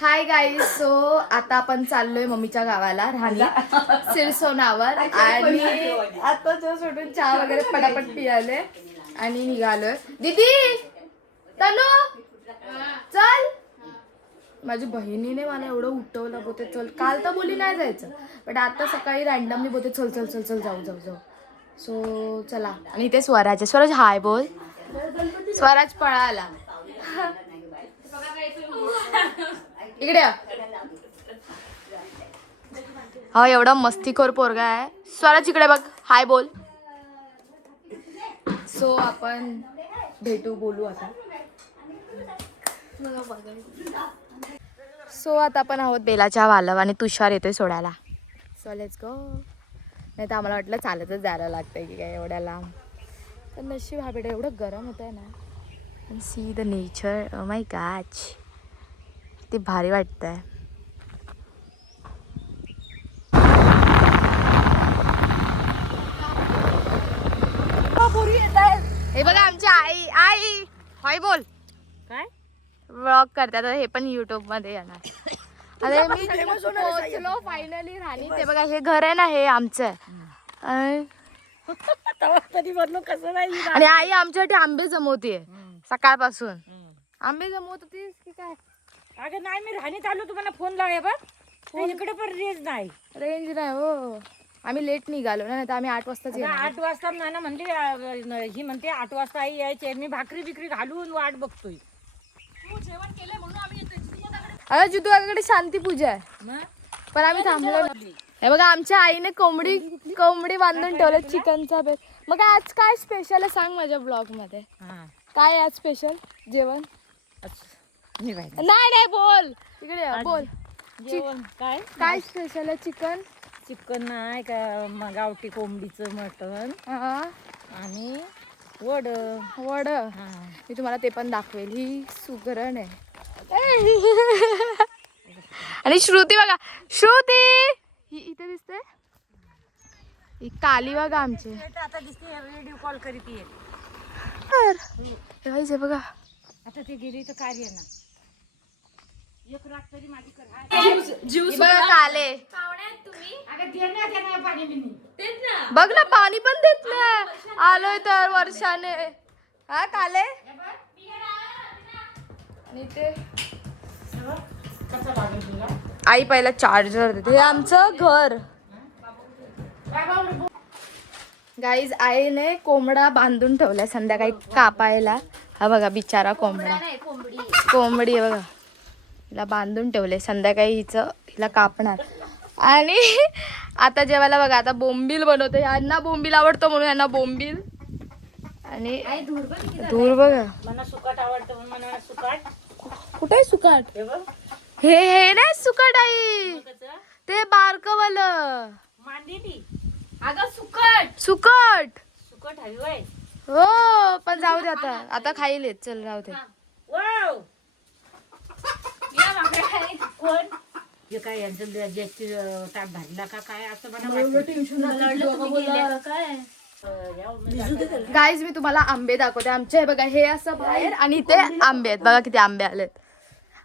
Hi guys. So आता आपण चाललोय मम्मीच्या गावाला राहणी सिरसोनावर आणि आता जो सोडून चहा वगैरे पटापट पियाले आणि निघालोय. दीदी तनु चल. माझी बहिणीने मला एवढं उठवलं बोलते चल. काल तर बोली नाही जायचं बट आता सकाळी रॅन्डमली बोलते चल चल चल चल जाऊ जाऊ जाऊ. सो चला. आणि इथे स्वराज स्वराज हाय बोल. स्वराज पळाला इकडे. हा एवढा मस्तीखोर पोरगा आहे स्वराज. इकडे बघ हाय बोल. सो आपण भेटू बोलू आता. सो आता आपण आहोत बेलाच्या वालव आणि तुषार येतोय सोडायला. So let's go. नाही तर आम्हाला वाटलं चालतच जायला लागतंय की काय एवढ्या लांब. तर नशीब हा बेटा एवढं गरम होत आहे ना. आणि see the nature. Oh my God किती भारी वाटतंय. हे बघा आमची आई. आई हाय बोल. काय व्लॉग करतात हे पण युट्यूब मध्ये येणार. अरे मी पोहोचलो फायनली राहणी. ते बघा हे घर आहे ना हे आमचं आहे. कधी बदलो कसं नाही. आणि आई आमच्यासाठी आंबे जमवतीये सकाळपासून. आंबे जमवत होतीस की काय? अगं नाही मी राहणीत आलो तुम्हाला फोन लावूया बघ. इकडे पण रेंज नाही. रेंज नाही हो. आम्ही लेट निघालो ना. तर आम्ही 8 वाजताच येणार. 8 वाजता नाना म्हणते ही म्हणते 8 वाजता आई यायचे. मी भाकरी बिकरी घालून वाट बघतोय. जेवण केलंय म्हणून आम्ही अरे जुतूकडे शांती पूजा आहे पण आम्ही थांबलो. हे बघा आमच्या आईने कोंबडी बांधून ठेवलं चिकनचा बेत. मग आज काय स्पेशल आहे सांग माझ्या ब्लॉग मध्ये. काय आज स्पेशल जेवण? नाही नाही बोल इकडे बोल. जेवण काय काय स्पेशल आहे? चिकन. चिकन नाही का गावठी कोंबडीचं मटण आणि वड. वड मी तुम्हाला ते पण दाखवेल. ही सुगरण आहे. आणि श्रुती बघा. श्रुती ही इथे दिसते. ही काली बघा आमची. आता दिसते व्हिडिओ कॉल करीत ये. हे बघा आता ते गेली तर कार्य ना. एक रात तरी माझी कर. बघा काले. अगं दे ना पाणी बिनी. बघ ना पाणी पण देत नाही. आलोय तर वर्षाने. हा काले. आणि ते आई पहिला चार्जर देते. हे आमचं घर. गाईज आईने कोंबडा बांधून ठेवलाय संध्याकाळी कापायला. हा बघा बिचारा कोंबडा. कोंबडी आहे बघा. हिला बांधून ठेवले संध्याकाळी हिला कापणार. आणि आता जेवायला बघा आता बोंबील बनवते. यांना बोंबील आवडतो म्हणून यांना बोंबील. आणि धूर बघा. मला सुकाट आवडतं म्हणून मला सुकाट. कुठे आहे सुकाट? हे नाही सुकाट आई. ते बारकवालं मांदेली. अगं सुकट. सुकट सुकट हवी वय. हो पण जाऊ दे आता. आता खाईल चल राहू दे. वाव कोण हे काय यांचं ज्याची ताट भरला का काय असं मला गाईज मी तुम्हाला आंबे दाखवते. आमचे हे बघा हे असं बाहेर आणि इथे आंबे आहेत. बघा किती आंबे आलेत.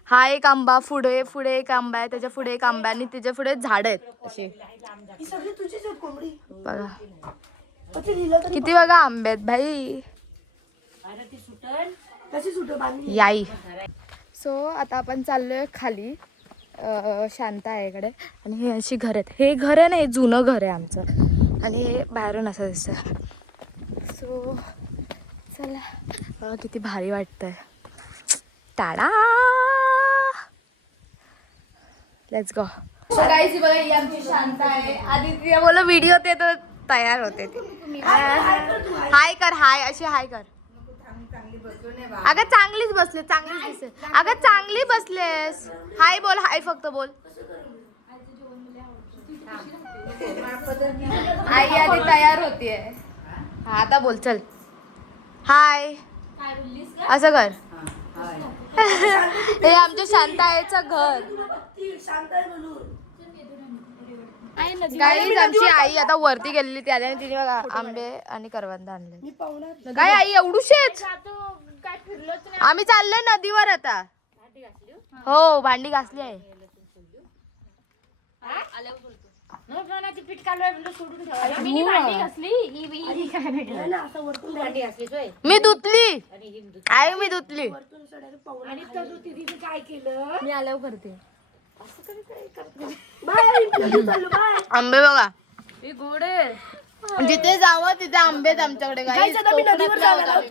हा एक आंबा पुढे एक आंबा आहे. त्याच्या पुढे एक आंबा आणि त्याच्या पुढे झाड आहेत असे बघा. किती बघा आंबे आहेत भाई. याई. सो आता आपण चाललोय खाली शांता आईकडे. आणि हे अशी घर आहेत. हे घर आहे ना हे जुनं घर आहे आमचं. आणि हे बाहेरून असं दिसतं. सो चला किती भारी वाटतंय. टाडा लेट्स गो. सो गाईज बघा ही आमची शांता आहे. आधी तिला बोल व्हिडिओ ते तर तयार होते ती. हाय कर. हाय अशी हाय कर. अगं चांगलीच बसले. चांगलीच दिसते. अगं चांगली बसलेस. हाय बोल. हाय फक्त बोल. आई आधी तयार होतीये. हा आता बोल चल. हाय असं कर. हे आमच्या शांताईचं घर. गाईज आमची आई आता वरती गेलेली त्याने तिने बघा आंबे आणि करवंद आणले. काय आई एवढूशेच. आम्ही चाललोय नदीवर आता. हो भांडी घासली आहे. पीठ कालवाय म्हणलं सोडून ठेवायला. मी धुतली आई, मी धुतली. आणि तसं तिने काय केलं, मी आल्यावर करते. आंबे बघा, जिथे जावं तिथे आंबे आहेत आमच्याकडे.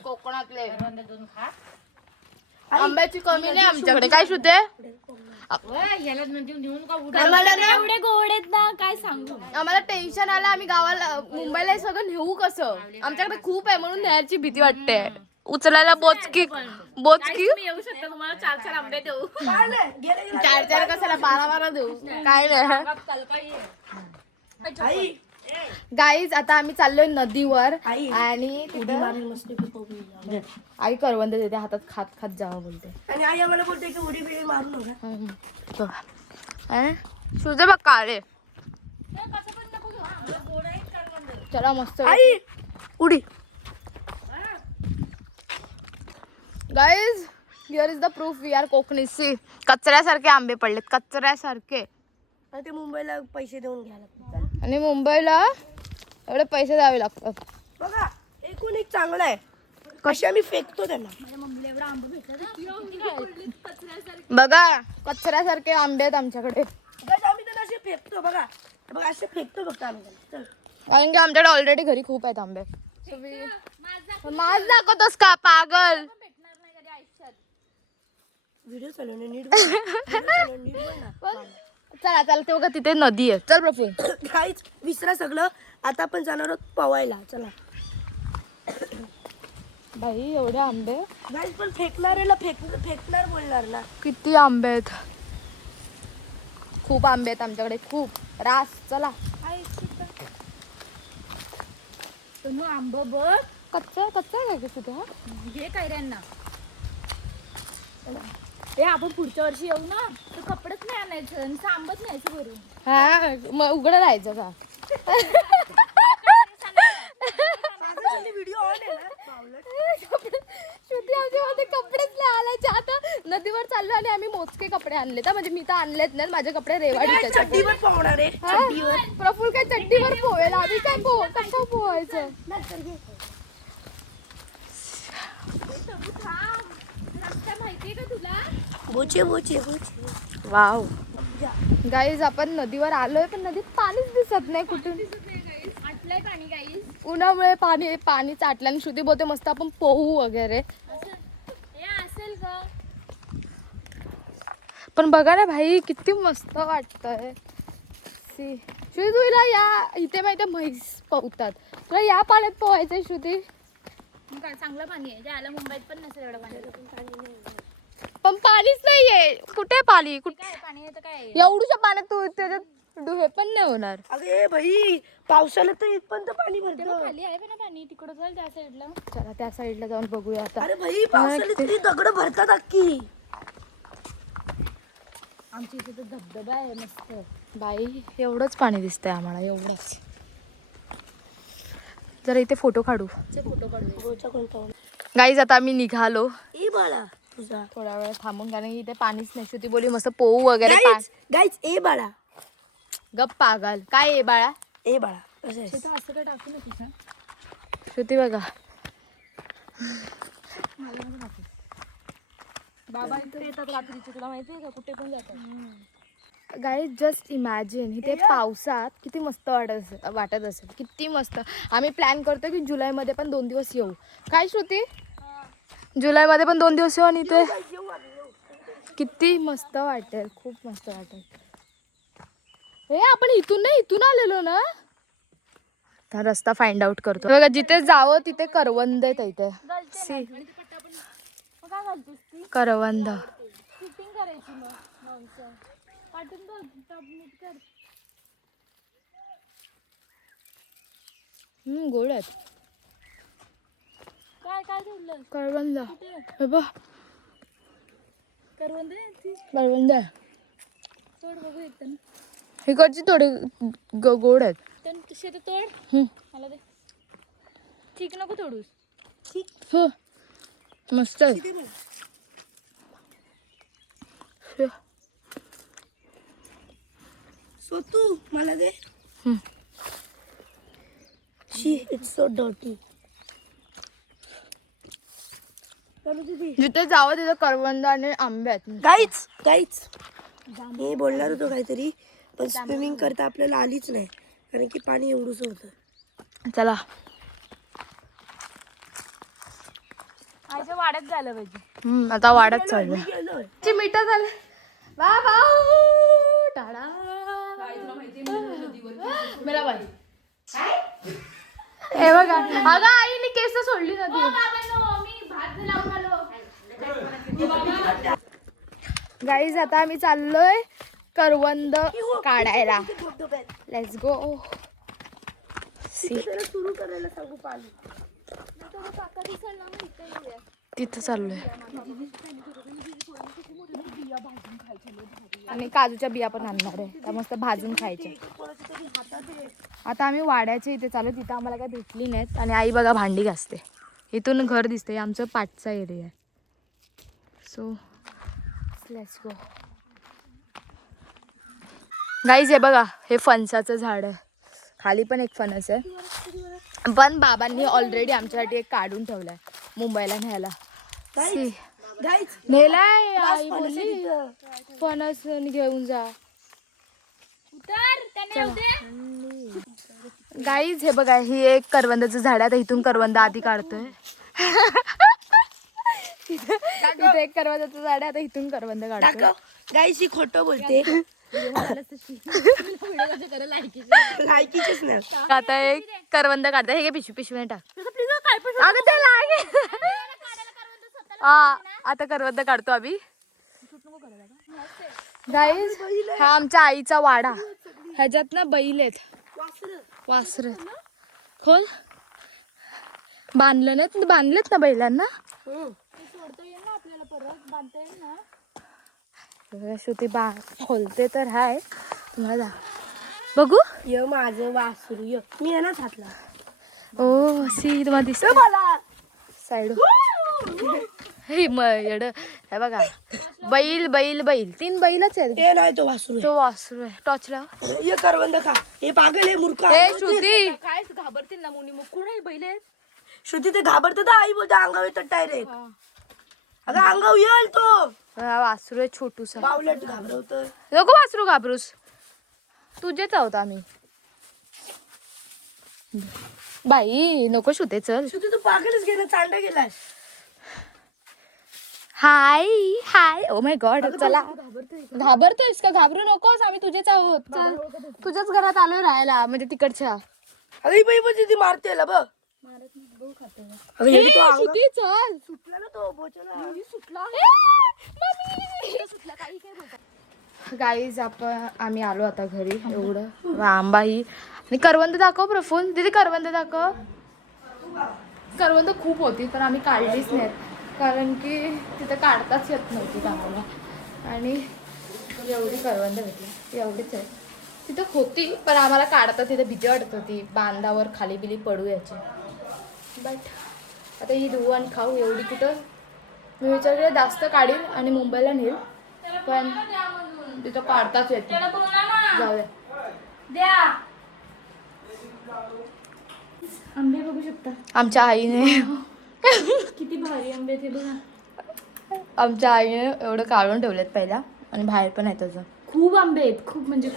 कोकणातले आंब्याची कमी नाही आमच्याकडे. काय शुते याला नेऊन का आम्हाला ना एवढे गोड आहेत ना काय सांगू. आम्हाला टेन्शन आलं, आम्ही गावाला मुंबईला हे सगळं नेऊ कसं. आमच्याकडे खूप आहे म्हणून न्यायची भीती वाटते. उचलायला बोचकी येऊ शकता तुम्हाला 4 आंबे देऊ. 4 कशाला 12 देऊ. काय नाही गाईज, आता आम्ही चाललोय नदीवर आणि आई करवंद देते हातात, खात खात जावं बोलते. आणि आई आम्हाला बोलते की उडी बिडी मारू नका. तुझे बघ काळे. चला मस्त आई उडी. Guys, here is the proof we are Kokani. See, कचऱ्यासारखे आंबे पडलेत, कचऱ्यासारखे. ते मुंबईला पैसे देऊन घ्या लागतात. आणि मुंबईला एवढे पैसे द्यावे लागतात. बघा एकूण एक चांगला आहे, कशी आम्ही फेकतो त्यांना. बघा कचऱ्यासारखे आंबे आहेत आमच्याकडे. आम्ही त्यांना असे फेकतो. बघा बघा असे फेकतो फक्त आम्ही त्यांना. चल. कारण की आमच्याकडे ऑलरेडी घरी खूप आहेत आंबे. माझ दाखवतोस का पागल. व्हिडिओ चालवणे नीट बोल. चला चला, ते बघा तिथे नदी आहे. चल प्रफुल. काहीच विसरा सगळं. आता आपण जाणार आहोत पवायला. चला. बाई एवढे आंबे. गाईज पण फेकणाऱ्याला फेकणार बोलणार ना. किती आंबे आहेत. खूप आंबे आहेत आमच्याकडे, खूप रास. चला. आंब बघ कच्चा कच्चा काय तिथे. हा घे कैऱ्यांना. हे आपण पुढच्या वर्षी येऊ ना तर कपडेच नाही आणायचं आणि आंबच न्यायचं भरून. हा मग उघडं राहायचं का. व्हिडिओ ऑन आहे ना. शेवटी आमच्यामध्ये कपडेच नाही आलायचे. आता नदीवर चाललो आणि आम्ही मोजके कपडे आणले. म्हणजे मी तर आणलेच नाही, माझे कपडे रेवाडी. चड्डीवर पोहणार आहे. चड्डीवर. प्रफुल काय चड्डीवर पोहेल, आम्ही काय कसं पोहायचं. माहितीये का तुला. बोचे बोचे बोचे. वाव गाईज, आपण नदीवर आलोय पण नदीत पाणीच दिसत नाही कुठून. आटलंय पाणी गाईस. उन्हामुळे पाणी चाटलं आणि श्रुती बोलते मस्त आपण पोहू वगैरे. हे असेल का. पण बघा ना भाई किती मस्त वाटतंय. श्रुती तुला या इथे माहिती म्हैस पोहतात, तुला या पाण्यात पोहायचंय श्रुती. मग काय चांगलं पाणी आहे. ज्याला मुंबईत पण नसेल एवढं पाणी. पण पाणीच नाहीये. कुठे पाणी काय पाणी आहे तर काय. एवढूशा पाण्यात तू त्याच्यात डुहे पण नाही होणार. अगे भाई पावसाला तर इथपर्यंत पाणी भरतं. खाली आहे ना पाणी तिकडं जाईल त्या साईडला. चला त्या साईडला जाऊन बघूया आता. अरे भाई पावसाला तरी दगड भरतात अख्खी. आमच्या इथे तर धबधबा आहे मस्त. बाई एवढंच पाणी दिसतंय आम्हाला, एवढंच. जरा इथे फोटो काढू. फोटो काढू. गाईज आता आम्ही निघालो. ई बाळा तुझा थोडा वेळ थांबून, कारण इथे पाणीच नाही. श्रुती बोली मस्त पोहू वगैरे. गाईच ए बाळा. गप पागल. काय आहे बाळा. ए बाळा कसं आहे. असं काय टाकू नको. श्रुती बघा. बाबा इथे येतात रात्रीचे, तुला माहितीये का कुठे पण जातात. गाईज जस्ट इमॅजिन इथे पावसात किती मस्त वाटत असेल. किती मस्त. आम्ही प्लॅन करतो की जुलैमध्ये पण 2 दिवस येऊ. काय श्रुती, जुलैमध्ये पण 2 दिवस येऊ आणि इथे किती मस्त वाटेल. खूप मस्त वाटेल. हे आपण इथून नाही, इथून आलेलो ना. आता रस्ता फाइंड आउट करतो. बघा जिथे जावं तिथे करवंद आहेत इथे. काय घालतेस ती करवंद. शूटिंग करायची मग माणसं पाठवून बघ. सबमिट कर. गोड आहेत. काय काय ठेवलं करवंद. हे बघ करवंद करवंद आहे. तोड बघू एकदम. इकडची थोडी गोड आहेत. तर शेत तोड. मला दे. ठीक नको तोडूस. हो मस्त आहे. सो तू मला दे. हम्म. शी इट्स सो डर्टी. जिथे जावं तिथे करवंद आणि आंबे आहेत. गाईच मी बोलणार होतो काहीतरी, पण स्विमिंग करता आपल्याला आलीच नाही कारण की पाणी एवढंच होतं. चला आईच्या वाड्यात जायला पाहिजे. आता वाढत चाललं. गेलोय. मिठा झालं. वा वा टाळा. मेरा बाई. हे बघा अगं आईने केस सोडली ना ती. गाईज आता आम्ही चाललोय करवंद काढायला. Let's go. सुरू करायला सांगू पाणी. तिथं चाललोय आणि काजूच्या बिया पण आणणार आहे त्या मस्त भाजून खायच्या. आता आम्ही वाड्याच्या इथे चालू. तिथं आम्हाला काय भेटली नाहीत आणि आई बघा भांडी घासते. इथून घर दिसते. आमचं पाठचा एरिया आहे. So let's go. गाईज हे बघा हे फणसाचं झाड आहे. खाली पण एक फणस आहे पण बाबांनी ऑलरेडी आमच्यासाठी एक काढून ठेवलाय मुंबईला न्यायला. नेलाय आई बोलली फणस घेऊन जा. गाईज हे बघा ही एक करवंदाचं झाड आहे. आता इथून करवंद आधी काढतोय. इथे एक करवंदाचं झाड आहे. आता इथून करवंद काढतोय. गाईशी खोटं बोलते. लायकीचीच नाही. आता एक करवंद काढताय. हे घे पिशवी पिशवी टाक. अगं ते लागे. हा आता करवंद काढतो आम्ही. गाईज हा आमच्या आईचा वाडा. ह्याच्यात ना बैल आहेत. वासर खोल बांधलेत ना बैलांना. श्रुती खोलते तर हाय तुम्हाला बघू. य माझं वासरू य मी येणार हातला. ओ सी तुम्हाला दिसत मला साईड येड. हे बघा बैल बैल बैल 3 बैलच आहेत. ते नाही तो वासरू तो वासरू आहे. टॉचला ये करवंद खा. हे पागल हे मूर्ख. हे श्रुती काय घाबरतील ना मुनी मग कुठे बैल आहेत. श्रुती ते घाबरतात. आई बोलते अंगावर येतात डायरेक्ट. अगं अंगावर येईल तो. हा वासरू आहे छोटूसा. बावलट घाबरवतोय. नको वासरू घाबरूस. तुझेच आहोत आम्ही. बाई नको शुते चल. श्रुती तू पागलच गेला चांडा गेलास. हाय हाय ओ माय गॉड. चला घाबरतोयस का. घाबरू नकोस आम्ही तुझेच आहोत. चल तुझ्याच घरात आलोय राहायला म्हणजे तिकडच्या. अरे बाई बोलते ती मारते याला बघ. अगं हे तो अंगावर श्रुती चल. सुटला ना तो बोचला. गाईज आम्ही आलो आता घरी. एवढं आंबा ही आणि करवंद दाखव प्रफुल दीदी. करवंद दाखव. करवंद खूप होती पण आम्ही काढलीच नाहीत कारण की तिथं काढताच येत नव्हती आम्हाला. आणि एवढी करवंद भेटली एवढीच आहे. तिथं होती पण आम्हाला काढता तिथे भीती वाटत होती. बांधावर खाली बिली पडू याची. बट आता ही धुवू आणि खाऊ. एवढी कुठं मी विचार केला जास्त काढील आणि मुंबईला नेईल पण तिथं काढताच येत नाही. जाऊ द्या. आंबे बघू शकता आमच्या आईने किती भारी आंबे ते बघा. आमच्या आईने एवढं काढून ठेवलेत पहिला आणि बाहेर पण आहे त्याचं. खूप आंबे आहेत खूप म्हणजे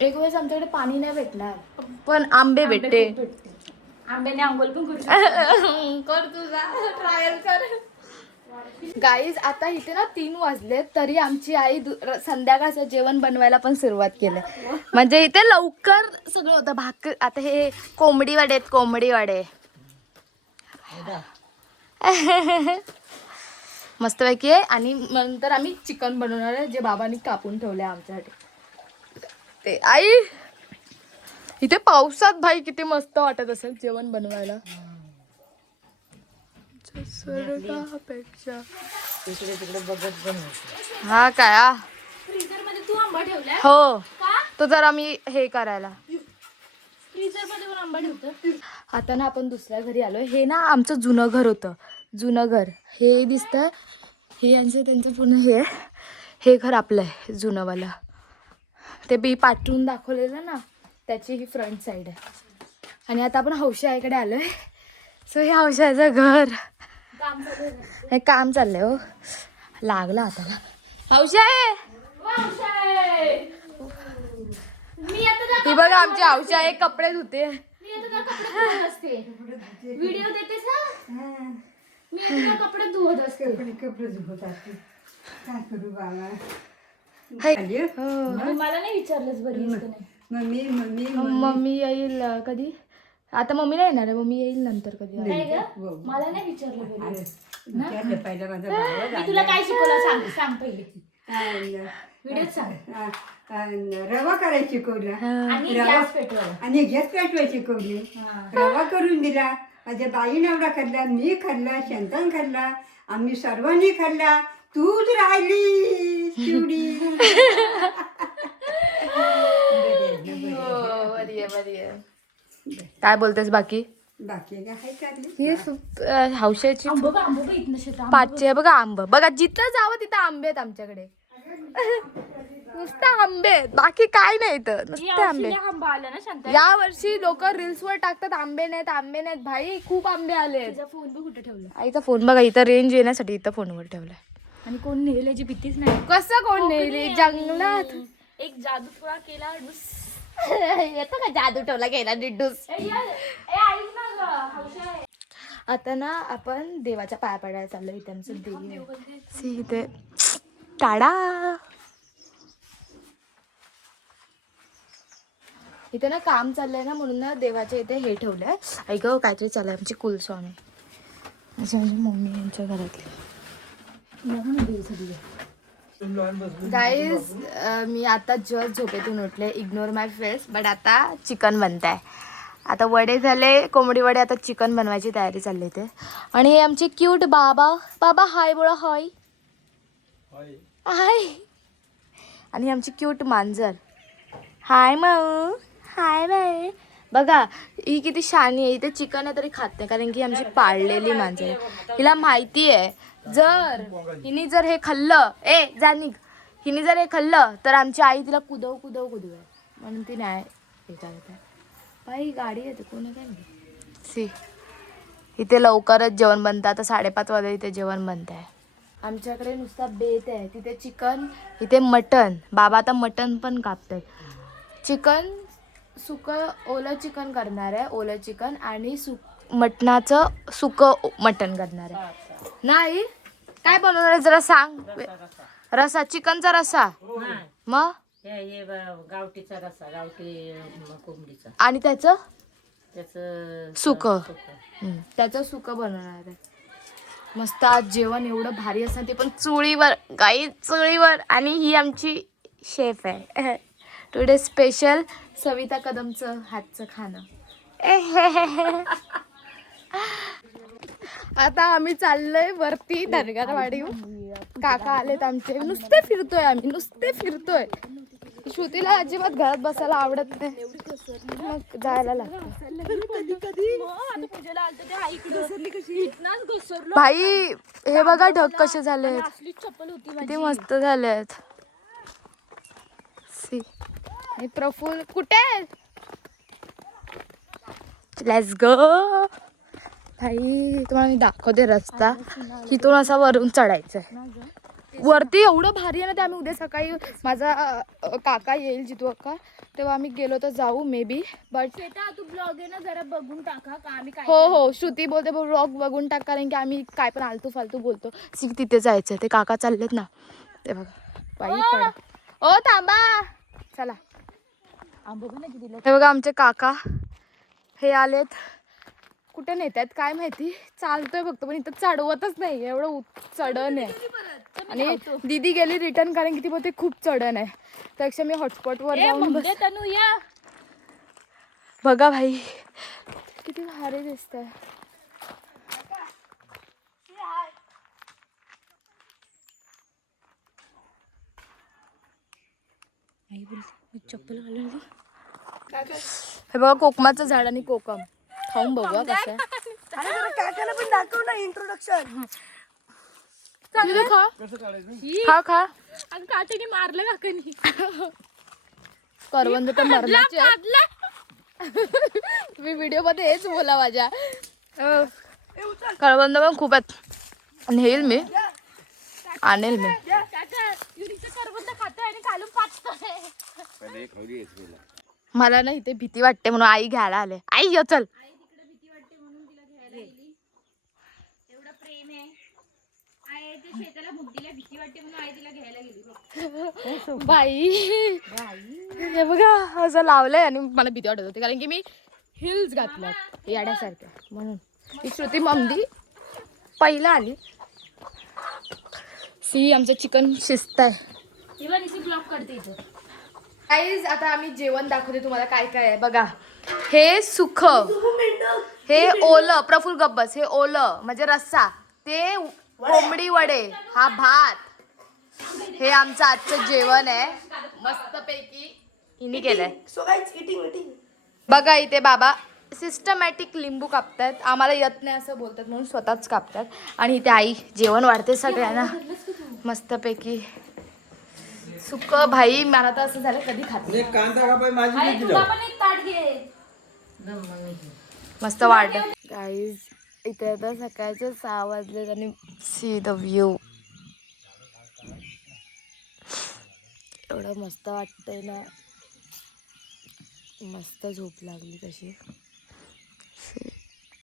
एक वेळेस आमच्याकडे पाणी नाही भेटणार पण आंबे भेटते. आंब्याने आंघोळ पण करू शकतो. कर तुझा ट्रायल कर. गाईज आता इथे ना 3 वाजले तरी आमची आई संध्याकाळचं जेवण बनवायला पण सुरुवात केली. म्हणजे इथे लवकर सगळं होतं. भाकर आता हे कोंबडी वडे आहेत. कोंबडी वडे मस्तपैकी आहे. आणि नंतर आम्ही चिकन बनवणार आहे जे बाबांनी कापून ठेवले आमच्यासाठी. ते आई इथे पावसात भाई किती मस्त वाटत असेल जेवण बनवायला. हा काय फ्रीजर मध्ये तू आंबा ठेवलाय. हो तो जरा मी हे करायला. फ्रीजर मध्ये पण आंबा ठेवतो. आता ना आपण दुसऱ्या घरी आलोय. हे ना आमचं जुनं घर होतं. जुनं घर हे दिसतं. हे यांचं त्यांचं जुनं हे हे घर आपलं आहे जुनंवालं. ते बी पाठवून दाखवलेलं ना त्याची ही फ्रंट साईड आहे. आणि आता आपण हौशाईकडे आलोय. सो हे हौशाचं घर हे काम चाललंय हो. लागला हाताला. हौशाय ही बघा आमची हौशाय कपडे धुते. व्हिडिओ देतेस ना मी कपडे धुवत असते. काय करू बाबा. मला नाही विचारलंच बरी मम्मी मम्मी मम्मी येईल कधी. आता मम्मी नाही येणार आहे. मम्मी येईल नंतर कधी. मला नाही विचारलं बरी. विचारलं पहिलं माझा भाऊ मी तुला काय शिकवलं सांग पहिले. व्हिडिओ सांग. रवा करायची शिकवला आणि गॅस पेटवायला. आणि गॅस पेटवायची शिकवली. रवा करून दिला. माझ्या बाईने एवढा खाल्ला, मी खाल्ला, शंतान खाल्ला, आम्ही सर्वांनी खाल्ला. तूच राहिली चिवडी. काय बोलतेस बाकी. बाकी काय हाय चालली. ही हौशाची आंबो इथनं शेतात पाचशे आहे बघा आंब. बघा जिथं जावं तिथं आंबे आहेत आमच्याकडे. नुसतं आंबे आहेत, बाकी काय नाही इथं. नुसते आंबे. आंबा आला ना शांत. या वर्षी लोक रील्स वर टाकतात आंबे नाहीत आंबे नाहीत. भाई खूप आंबे आले. फोन बघ कुठे ठेवला. आईचा फोन बघा इथं रेंज येण्यासाठी इथं फोनवर ठेवलाय. आणि कोण नेल्याची भीतीच नाही. कसं कोण नेली जंगलात. एक जादू थोडा केला. येतो का जादू ठेवला गेला डिड्डूस. आता ना आपण देवाच्या पाया पडायला चाललो. इथे आमचं देव इथे टाडा. इथे ना काम चाललंय ना म्हणून ना देवाच्या इथे हे ठेवलंय. ऐक काहीतरी चाललंय. आमची कुलस्वामी असे म्हणजे मम्मी यांच्या घरातली. गाईज मी आता जस्ट झोपेतून उठले. Ignore my face. बट आता चिकन बनताय. आता वडे झाले कोंबडी वडे. आता चिकन बनवायची तयारी चालली इथे. आणि हे आमचे क्यूट बाबा. बाबा हाय बोला. हाय हाय. आणि आमची क्यूट मांजर. हाय माऊ. Hi bye. बघा ही किती शानी आहे. इथे चिकन आहे तरी खात नाही कारण की आमची पाळलेली मांजर आहे. हिला माहिती आहे जर हिने जर हे खाल्लं जानिक हिने जर हे खाल्लं तर आमची आई तिला कुदव म्हणून ती नाही हे करत आहे. बाई गाडी येते कोणी काय नाही. सी इथे लवकरच जेवण बनतं. आता 5:30 वाजता इथे जेवण बनत आहे. आमच्याकडे नुसता बेत आहे. तिथे चिकन इथे मटन. बाबा आता मटन पण कापतात. चिकन सुकं ओलं चिकन करणार आहे. ओलं चिकन आणि मटणाचं सुकं मटण करणार आहे. नाही काय बनवणार आहे जरा सांग. रसा चिकनचा रसा. मग गावठीचा रसा. गावठी कोंबडीचा. आणि त्याचं सुकं. सुकं. त्याचं सुकं बनवणार आहे. मस्त आज जेवण एवढं भारी असतं ते पण चुळीवर. गाई चुळीवर. आणि ही आमची शेफ आहे टुडे स्पेशल. सविता कदमचं हातचं खाणं. आता आम्ही चाललोय वरती धनगरवाडी. काका आलेत आमचे. नुसते फिरतोय आम्ही. नुसते फिरतोय. श्रुतीला अजिबात घरात बसायला आवडत नाही. मग जायला लागतं. भाई हे बघा ढग कसे झाले. किती मस्त झाले आहेत. प्रफुल्ल कुठे. Let's go. भाई तुम्हाला मी दाखवते रस्ता. इथून असा वरून चढायचं आहे. वरती एवढं भारी आहे ना. ते आम्ही उद्या सकाळी माझा काका येईल जितू अक्का तेव्हा आम्ही गेलो तर जाऊ may be. But Tu blog आहे ना जरा बघून टाका का आम्ही काय. हो श्रुती बोलते ब्लॉग बघून टाक कारण की आम्ही काय पण आलतू फालतू बोलतो. तिथे जायचं ते काका चाललेत ना ते बघा. बाई पडा. ओ थांबा चला. हे बघा आमचे काका हे आलेत. कुठे नेत आहेत काय माहिती. चालतोय फक्त पण इथं चढवतच नाही. एवढं चढण आहे. आणि दीदी गेली रिटर्न कारण की ती बोलते खूप चढण आहे. त्यापेक्षा मी हॉटस्पॉटवर जाऊन बघा भाई किती भारी दिसतंय. चप्पल घालून. हे बघा कोकमाचं झाड आणि कोकम खाऊन बघूया कसं आहे. काकाला पण दाखव ना इंट्रोडक्शन. दीदी खा खा खा. आणि काठीने मारलं काकांनी. करवंद तर मरणाचे आहेत. तुम्ही व्हिडिओ मध्ये हेच बोला माझ्या. करवंद पण खूप आहेत. नेईल मी, आणेल मी. काका युरीचं करवंद खातोय आणि खालून पाचतोय. मला ना इथे भीती वाटते म्हणून आई घ्यायला आले. आई ये चल. एवढं प्रेम आहे. आई ते शेताला मुद्दीला भीती वाटते म्हणून आई तिला घ्यायला गेली. बाई हे बघा असं लावलंय आणि मला भीती वाटत होती कारण की मी हिल्स घातल्यात याड्यासारख्या म्हणून. ही श्रुती ममदी पहिला आली. सी आमचं चिकन शिजत आहे. तेव्हा निशी ब्लॉक करते इथं. गाईज आता आम्ही जेवण दाखवते तुम्हाला काय काय आहे बघा. हे सुख, हे ओलं, प्रफुल्ल गब्बस, हे ओलं म्हणजे रस्सा, ते कोंबडी वडे, हा भात, हे आमचं आजचं जेवण आहे मस्तपैकी हिने केलंय. सो गाईज इटिंग बघा इथे बाबा सिस्टमॅटिक लिंबू कापतात. आम्हाला येत नाही असं बोलतात म्हणून स्वतःच कापतात. आणि इथे आई जेवण वाढते सगळ्यांना मस्तपैकी. सुक भाई मला तर असं झालं कधी खात नाही. तुला पण एक ताट घे. मस्त वाट. गाईज इथे आता सकाळचे 6 वाजले आणि सी द व्ह्यू. एवढं मस्त वाटतंय ना, मस्त झोप लागली तशी.